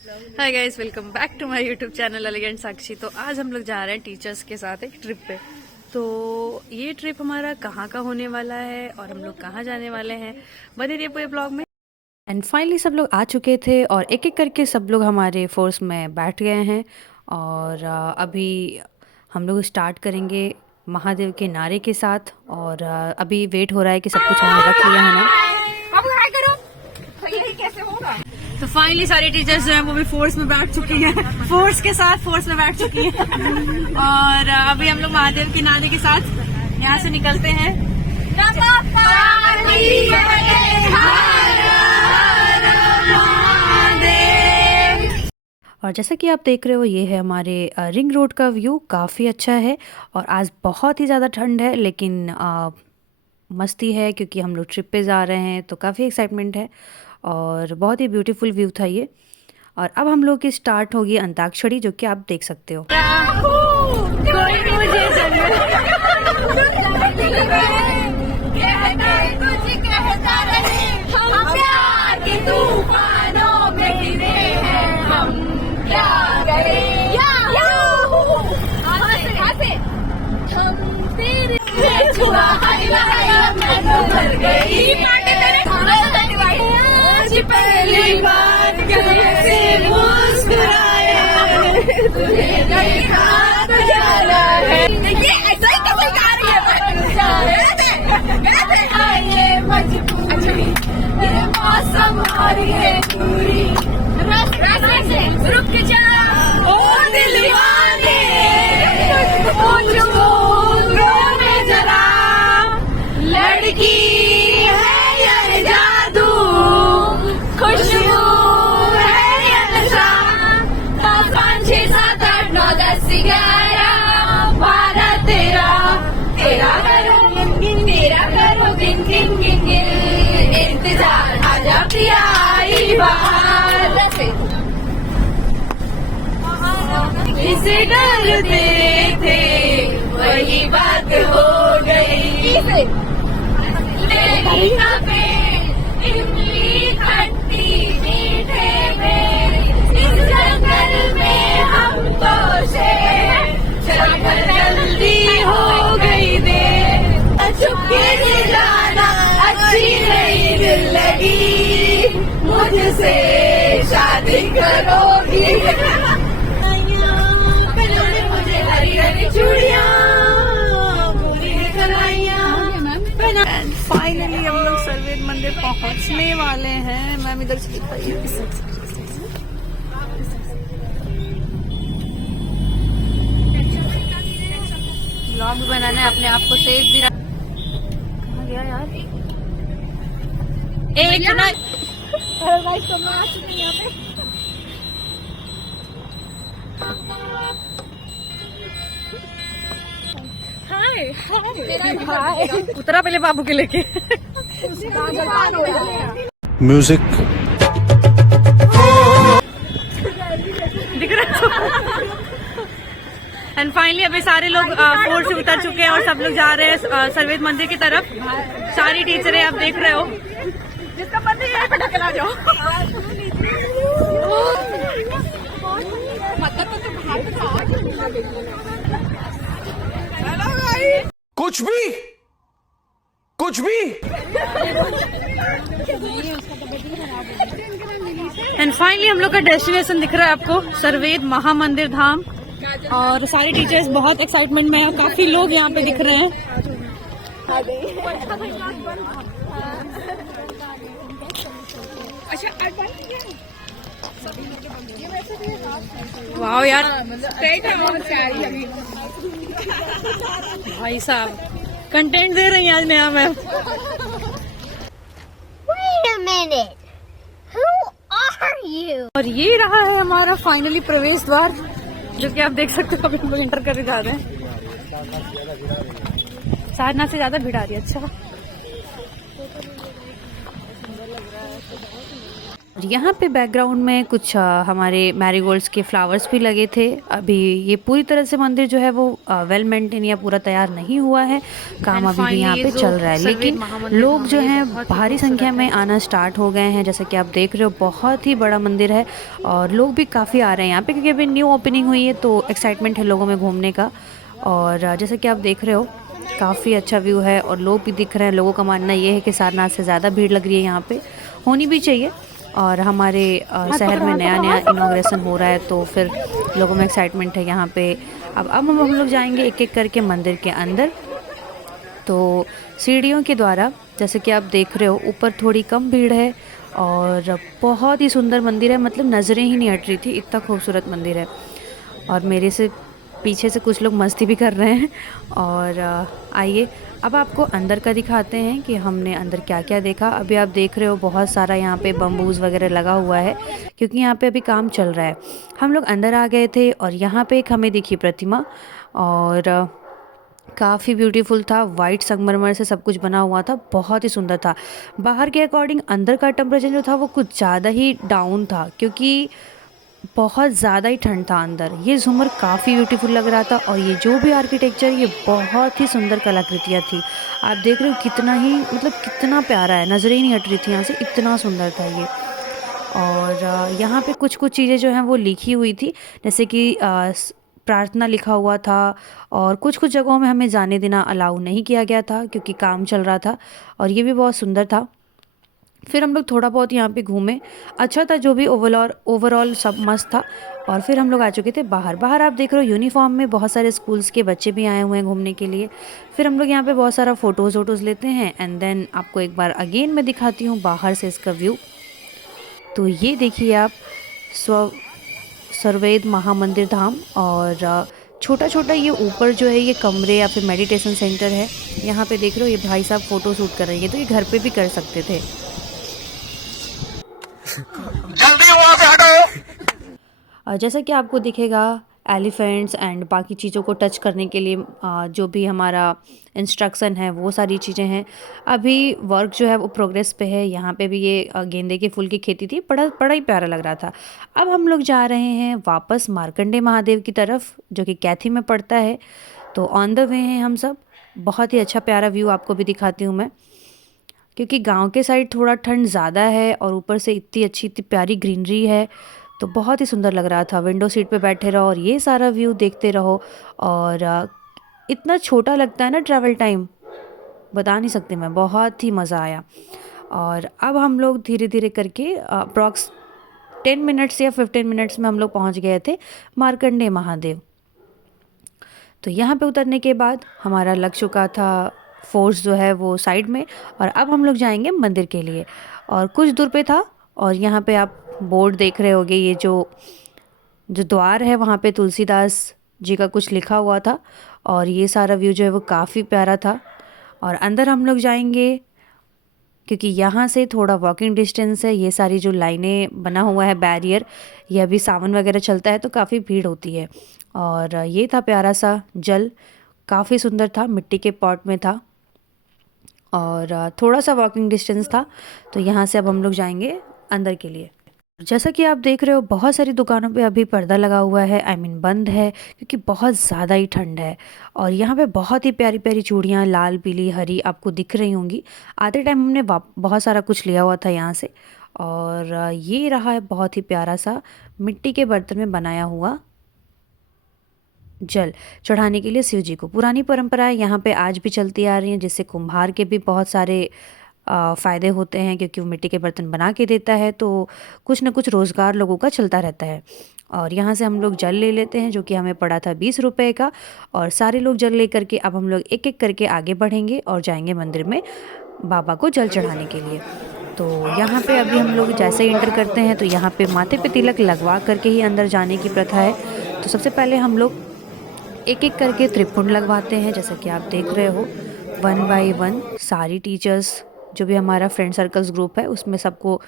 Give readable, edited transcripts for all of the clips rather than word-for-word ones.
Hi guys, welcome back to my YouTube channel elegant Sakshi. तो आज हम लोग जा रहे हैं टीचर्स के साथ एक ट्रिप पे। तो ये ट्रिप हमारा कहाँ का होने वाला है और हम लोग कहाँ जाने वाले हैं, बने रहिए पूरे ब्लॉग में। एंड फाइनली सब लोग आ चुके थे और एक एक करके सब लोग हमारे फोर्स में बैठ गए हैं। और अभी हम लोग स्टार्ट करेंगे महादेव के नारे के साथ। और अभी वेट हो रहा है कि सब कुछ हमने रख लिया है ना। तो फाइनली सारी टीचर्स जो हैं वो भी फोर्स में बैठ चुकी हैं, फोर्स के साथ फोर्स में बैठ चुकी हैं। और अभी हम लोग महादेव के नारे के साथ यहाँ से निकलते हैं। और जैसा कि आप देख रहे हो, ये है हमारे रिंग रोड का व्यू। काफ़ी अच्छा है और आज बहुत ही ज़्यादा ठंड है, लेकिन मस्ती है क्योंकि हम लोग ट्रिप पे जा रहे हैं, तो काफ़ी एक्साइटमेंट है और बहुत ही ब्यूटीफुल व्यू था ये। और अब हम लोग की स्टार्ट होगी अंताक्षरी, जो कि आप देख सकते हो। पहली बार कैसे मुस्कुराया है, देखिए ऐसा ही कैसे गा रही है मजबूरी, ये मौसम और ये दूरी, रुक जा ओ दिलवाने, मुझको रोने जरा, लड़की है ये जादू, खुशबू है ये नशा, 5, 6, 7, 8, 9, 10, 11, 12, 13 करो मेरा करो गिन गिन गिन गिन, इंतजार आजा प्रिया आई बाहर, इसे डरते थे वही बात हो गई, लेखा पे इमली खट्टी मीठे में, इस जंगल में हमको शेर चलकर जल्दी हो गई दे, चुपके से जाना अच्छी नहीं दिल लगी, मुझसे शादी करोगी, मुझे हरी हरी चूड़ियाँ पूरी कलाइयाँ। फाइनली हम लोग सर्वेद मंदिर पहुंचने वाले हैं। मैम इधर से दिखाइए। ब्लॉग बनाना है, अपने आप को सेफ भी रख। कहाँ गया यार? एक ना हाय, उतरा पहले बाबू के लेके। म्यूजिक दिख रहा है। एंड फाइनली अभी सारे लोग फोर्स से उतर चुके हैं और सब लोग जा रहे हैं सर्वेद मंदिर की तरफ। सारी टीचरें आप देख रहे हो। जिसका मन नहीं है पटाखे ला जाओ। कुछ भी एंड फाइनली हम लोग का डेस्टिनेशन दिख रहा है आपको, सर्वेद महामंदिर धाम। और सारी टीचर्स बहुत एक्साइटमेंट में है, काफी लोग यहाँ पे दिख रहे हैं। वाह यार, भाई साहब कंटेंट दे रही हैं आज नया ma'am. Wait a minute. Who are you? और ये रहा है हमारा फाइनली प्रवेश द्वार, जो कि आप देख सकते हो। अभी हम लोग एंटर करके जा रहे हैं। सारनाथ से ज्यादा भीड़ आ रही है। अच्छा और यहाँ पे बैकग्राउंड में कुछ हमारे मैरीगोल्ड्स के फ्लावर्स भी लगे थे। अभी ये पूरी तरह से मंदिर जो है वो वेल मेंटेन या पूरा तैयार नहीं हुआ है, काम अभी भी यहाँ पे चल रहा है, लेकिन लोग जो हैं भारी संख्या में आना स्टार्ट हो गए हैं। जैसे कि आप देख रहे हो बहुत ही बड़ा मंदिर है और लोग भी काफ़ी आ रहे हैं यहाँ पे, क्योंकि अभी न्यू ओपनिंग हुई है तो एक्साइटमेंट है लोगों में घूमने का। और जैसे कि आप देख रहे हो काफ़ी अच्छा व्यू है और लोग भी दिख रहे हैं। लोगों का मानना ये है कि सारनाथ से ज़्यादा भीड़ लग रही है यहाँ पे, होनी भी चाहिए। और हमारे शहर में नया नया इनॉग्रेशन हो रहा है तो फिर लोगों में एक्साइटमेंट है यहाँ पे। अब हम लोग जाएंगे एक एक करके मंदिर के अंदर। तो सीढ़ियों के द्वारा जैसे कि आप देख रहे हो ऊपर थोड़ी कम भीड़ है और बहुत ही सुंदर मंदिर है, मतलब नज़रें ही नहीं हट रही थी, इतना खूबसूरत मंदिर है। और मेरे से पीछे से कुछ लोग मस्ती भी कर रहे हैं। और आइए अब आपको अंदर का दिखाते हैं कि हमने अंदर क्या क्या देखा। अभी आप देख रहे हो बहुत सारा यहाँ पे बम्बूज़ वगैरह लगा हुआ है, क्योंकि यहाँ पे अभी काम चल रहा है। हम लोग अंदर आ गए थे और यहाँ पे एक हमें दिखी प्रतिमा, और काफ़ी ब्यूटीफुल था। वाइट संगमरमर से सब कुछ बना हुआ था, बहुत ही सुंदर था। बाहर के अकॉर्डिंग अंदर का टेम्परेचर जो था वो कुछ ज़्यादा ही डाउन था, क्योंकि बहुत ज़्यादा ही ठंड था अंदर। ये झूमर काफ़ी ब्यूटीफुल लग रहा था और ये जो भी आर्किटेक्चर, ये बहुत ही सुंदर कलाकृतियाँ थी। आप देख रहे हो कितना ही, मतलब कितना प्यारा है, नज़रें ही नहीं हट रही थी यहाँ से, इतना सुंदर था ये। और यहाँ पे कुछ कुछ चीज़ें जो हैं वो लिखी हुई थी, जैसे कि प्रार्थना लिखा हुआ था। और कुछ कुछ जगहों में हमें जाने देना अलाउ नहीं किया गया था क्योंकि काम चल रहा था, और ये भी बहुत सुंदर था। फिर हम लोग थोड़ा बहुत यहाँ पे घूमे, अच्छा था जो भी, ओवरऑल सब मस्त था। और फिर हम लोग आ चुके थे बाहर। बाहर आप देख रहे हो यूनिफॉर्म में बहुत सारे स्कूल्स के बच्चे भी आए हुए हैं घूमने के लिए। फिर हम लोग यहाँ पे बहुत सारा फ़ोटोज़ वोटोज़ लेते हैं एंड देन आपको एक बार अगेन मैं दिखाती हूँ बाहर से इसका व्यू। तो ये देखिए आप, स्व सर्वेद महामंदिर धाम। और छोटा छोटा ये ऊपर जो है ये कमरे या फिर मेडिटेशन सेंटर है। यहाँ पे देख रहे हो ये भाई साहब फ़ोटो शूट कर रहे हैं, ये तो ये घर पे भी कर सकते थे। जल्दी वहां से हटो। और जैसा कि आपको दिखेगा एलिफेंट्स एंड बाकी चीज़ों को टच करने के लिए जो भी हमारा इंस्ट्रक्शन है वो सारी चीज़ें हैं। अभी वर्क जो है वो प्रोग्रेस पे है। यहाँ पे भी ये गेंदे के फूल की खेती थी, बड़ा बड़ा ही प्यारा लग रहा था। अब हम लोग जा रहे हैं वापस मार्कंडे महादेव की तरफ, जो कि कैथी में पड़ता है। तो ऑन द वे हैं हम सब। बहुत ही अच्छा प्यारा व्यू आपको भी दिखाती हूँ मैं, क्योंकि गांव के साइड थोड़ा ठंड ज़्यादा है और ऊपर से इतनी अच्छी इतनी प्यारी ग्रीनरी है, तो बहुत ही सुंदर लग रहा था। विंडो सीट पे बैठे रहो और ये सारा व्यू देखते रहो। और इतना छोटा लगता है ना ट्रैवल टाइम, बता नहीं सकती मैं, बहुत ही मज़ा आया। और अब हम लोग धीरे धीरे करके अप्रॉक्स 10 मिनट्स या 15 मिनट्स में हम लोग पहुंच गए थे मार्कंडे महादेव। तो यहाँ पे उतरने के बाद हमारा लग चुका था फोर्स जो है वो साइड में, और अब हम लोग जाएंगे मंदिर के लिए। और कुछ दूर पे था, और यहाँ पे आप बोर्ड देख रहे होगे, ये जो जो द्वार है वहाँ पे तुलसीदास जी का कुछ लिखा हुआ था। और ये सारा व्यू जो है वो काफ़ी प्यारा था। और अंदर हम लोग जाएंगे क्योंकि यहाँ से थोड़ा वॉकिंग डिस्टेंस है। ये सारी जो लाइनें बना हुआ है बैरियर, ये अभी सावन वगैरह चलता है तो काफ़ी भीड़ होती है। और ये था प्यारा सा जल, काफ़ी सुंदर था, मिट्टी के पॉट में था और थोड़ा सा वॉकिंग डिस्टेंस था। तो यहाँ से अब हम लोग जाएंगे अंदर के लिए। जैसा कि आप देख रहे हो बहुत सारी दुकानों पे अभी पर्दा लगा हुआ है, आई मीन बंद है, क्योंकि बहुत ज़्यादा ही ठंड है। और यहाँ पे बहुत ही प्यारी प्यारी चूड़ियाँ लाल पीली हरी आपको दिख रही होंगी। आते टाइम हमने बहुत सारा कुछ लिया हुआ था यहाँ से। और ये रहा है बहुत ही प्यारा सा मिट्टी के बर्तन में बनाया हुआ जल चढ़ाने के लिए शिव जी को। पुरानी परंपराएं यहाँ पे आज भी चलती आ रही हैं, जिससे कुम्हार के भी बहुत सारे फ़ायदे होते हैं, क्योंकि वो मिट्टी के बर्तन बना के देता है, तो कुछ ना कुछ रोज़गार लोगों का चलता रहता है। और यहाँ से हम लोग जल ले लेते हैं, जो कि हमें पड़ा था 20 रुपये का। और सारे लोग जल ले करके अब हम लोग एक एक करके आगे बढ़ेंगे और जाएंगे मंदिर में बाबा को जल चढ़ाने के लिए। तो यहाँ पे अभी हम लोग जैसे ही इंटर करते हैं तो यहाँ पे माथे पे तिलक लगवा करके ही अंदर जाने की प्रथा है। तो सबसे पहले हम लोग एक एक करके त्रिपुंड लगवाते हैं, जैसा कि आप देख रहे हो 1 बाय 1 सारी टीचर्स, जो भी हमारा फ्रेंड सर्कल्स ग्रुप है उसमें सबको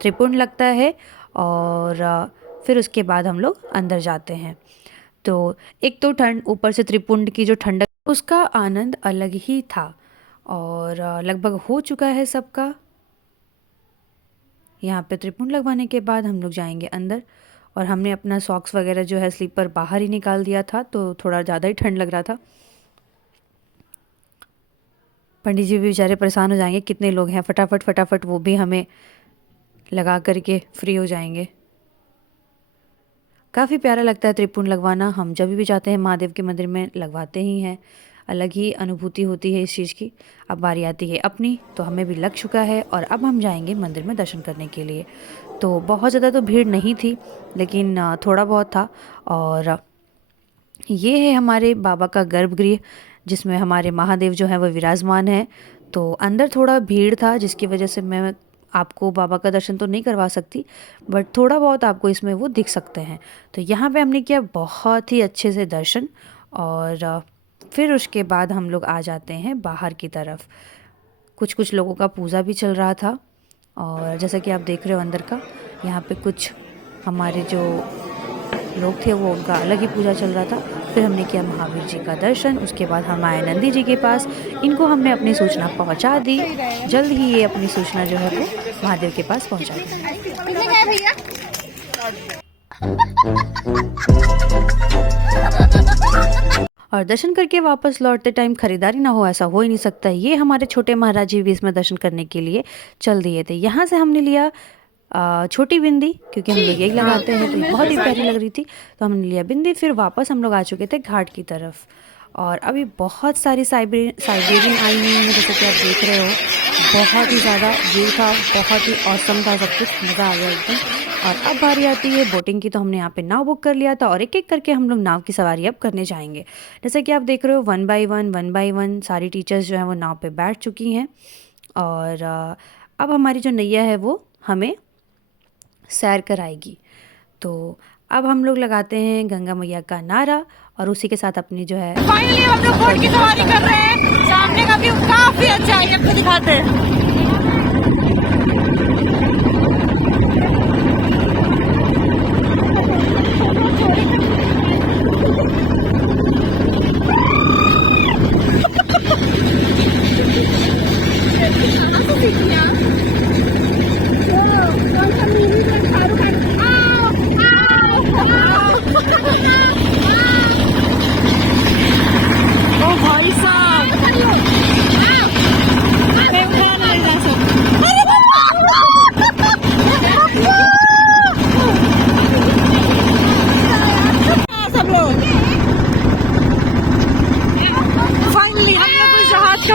त्रिपुंड लगता है। और फिर उसके बाद हम लोग अंदर जाते हैं। तो एक तो ठंड, ऊपर से त्रिपुंड की जो ठंडक, उसका आनंद अलग ही था। और लगभग हो चुका है सबका। यहाँ पे त्रिपुंड लगवाने के बाद हम लोग जाएंगे अंदर, और हमने अपना सॉक्स वगैरह जो है स्लीपर बाहर ही निकाल दिया था, तो थोड़ा ज़्यादा ही ठंड लग रहा था। पंडित जी भी बेचारे परेशान हो जाएंगे, कितने लोग हैं, फटाफट फटाफट वो भी हमें लगा करके फ्री हो जाएंगे। काफ़ी प्यारा लगता है त्रिपुंड लगवाना, हम जब भी जाते हैं महादेव के मंदिर में लगवाते ही हैं, अलग ही अनुभूति होती है इस चीज़ की। अब बारी आती है अपनी, तो हमें भी लग चुका है और अब हम जाएंगे मंदिर में दर्शन करने के लिए। तो बहुत ज़्यादा तो भीड़ नहीं थी, लेकिन थोड़ा बहुत था। और ये है हमारे बाबा का गर्भगृह, जिसमें हमारे महादेव जो हैं वो विराजमान हैं। तो अंदर थोड़ा भीड़ था, जिसकी वजह से मैं आपको बाबा का दर्शन तो नहीं करवा सकती, बट थोड़ा बहुत आपको इसमें वो दिख सकते हैं। तो यहाँ पे हमने किया बहुत ही अच्छे से दर्शन, और फिर उसके बाद हम लोग आ जाते हैं बाहर की तरफ। कुछ कुछ लोगों का पूजा भी चल रहा था, और जैसा कि आप देख रहे हो अंदर का, यहाँ पे कुछ हमारे जो लोग थे वो उनका अलग ही पूजा चल रहा था। फिर हमने किया महावीर जी का दर्शन, उसके बाद हम आए नंदी जी के पास। इनको हमने अपनी सूचना पहुंचा दी, जल्द ही ये अपनी सूचना जो है वो महादेव के पास पहुंचा दी। और दर्शन करके वापस लौटते टाइम खरीदारी ना हो, ऐसा हो ही नहीं सकता। ये हमारे छोटे महाराज जी भी इसमें दर्शन करने के लिए चल दिए थे। यहाँ से हमने लिया छोटी बिंदी, क्योंकि हम लोग यही लगाते हैं, तो ये बहुत ही प्यारी लग रही थी, तो हमने लिया बिंदी। फिर वापस हम लोग आ चुके थे घाट की तरफ, और अभी बहुत सारी साइबेरियन आई हुई हैं, जैसे कि आप देख रहे हो। बहुत ही ज़्यादा व्यू था, बहुत ही औसम था, सब कुछ मज़ा आ गया एकदम। और अब बारी आती है बोटिंग की, तो हमने यहाँ पे नाव बुक कर लिया था, और एक एक करके हम लोग नाव की सवारी अब करने जाएंगे। जैसे कि आप देख रहे हो 1 बाय 1 सारी टीचर्स जो हैं वो नाव पे बैठ चुकी हैं, और अब हमारी जो नैया है वो हमें सैर कराएगी। तो अब हम लोग लगाते हैं गंगा मैया का नारा, और उसी के साथ अपनी जो है फाइनली हम लोग बोट की सवारी कर रहे हैं। सामने का व्यू काफी अच्छा है, आपको दिखाते हैं।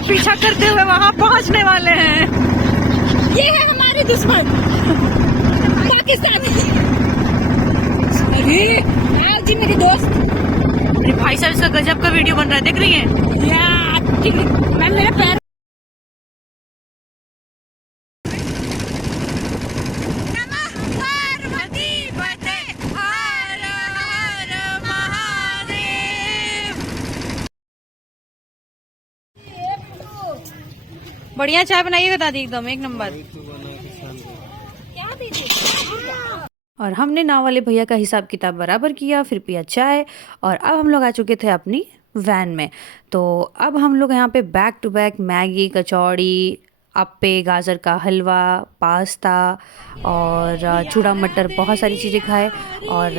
पीछा करते हुए वहां पहुंचने वाले हैं। ये है हमारे दुश्मन पाकिस्तानी। अरे जी मेरे दोस्त, भाई साहब इसका गजब का वीडियो बन रहा है, देख रही हैं? मैं मेरे पैर बढ़िया चाय बनाइएगा दादी, एकदम एक नंबर। और हमने नाव वाले भैया का हिसाब किताब बराबर किया, फिर पिया चाय, और अब हम लोग आ चुके थे अपनी वैन में। तो अब हम लोग यहाँ पे बैक टू बैक मैगी, कचौड़ी, अप्पे, गाजर का हलवा, पास्ता और चूड़ा मटर, बहुत सारी चीज़ें खाए। और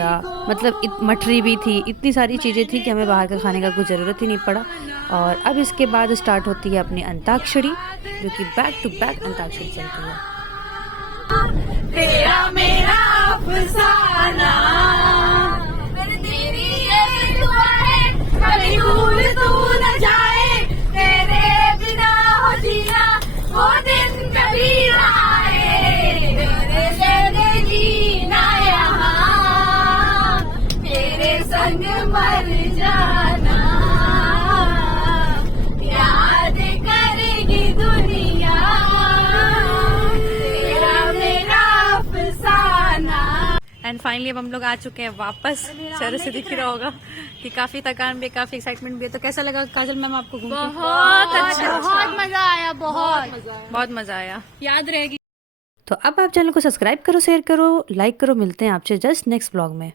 मतलब मठरी भी थी, इतनी सारी चीज़ें थी कि हमें बाहर का खाने का कुछ ज़रूरत ही नहीं पड़ा। और अब इसके बाद स्टार्ट होती है अपनी अंताक्षरी, जो कि बैक टू बैक अंताक्षरी चलती है। तेरा मेरा अफसाना, तेरी ये दुआ है कभी दूर तू न जाए, तेरे बिना हो जीना वो दिन कभी ना आए, तेरे से जीना यहाँ, तेरे संग मर जाना, याद करेगी दुनिया, तेरा मेरा अफसाना। एंड फाइनली अब हम लोग आ चुके हैं वापस। चेहरे से दिख रहा होगा कि काफी थकान भी है, काफी एक्साइटमेंट भी है। तो कैसा लगा काजल मैम आपको घूम के? बहुत अच्छा, बहुत मजा आया, बहुत मजा आया, याद रहेगी। तो अब आप चैनल को सब्सक्राइब करो, शेयर करो, लाइक करो। मिलते हैं आपसे जस्ट नेक्स्ट ब्लॉग में।